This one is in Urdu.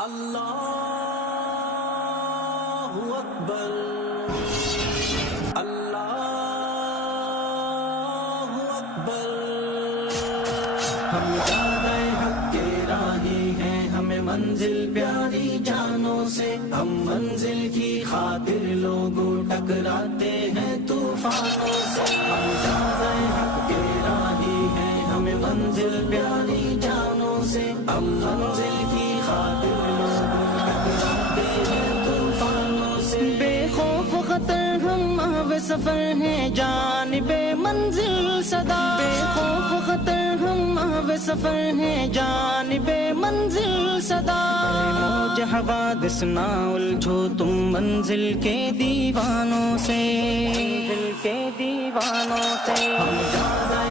اللہ اکبر اللہ اکبر۔ ہم جا رہے حق کے راہی ہیں، ہمیں منزل پیاری جانوں سے، ہم منزل کی خاطر لوگوں ٹکراتے ہیں طوفانوں سے۔ ہم جا رہے حق کے راہی ہیں، ہمیں منزل پیاری جانوں سے، ہم منزل کی خاطر لوگوں ٹکراتے ہیں طوفانوں سے۔ بے خوف خطر ہم آب سفر ہیں جانب منزل صدا، بے خوف خطر ہم آب سفر ہیں جانب منزل صدا۔ موج حوادث نہ الجھو تم منزل کے دیوانوں سے، منزل کے دیوانوں سے۔ ہم جا رہے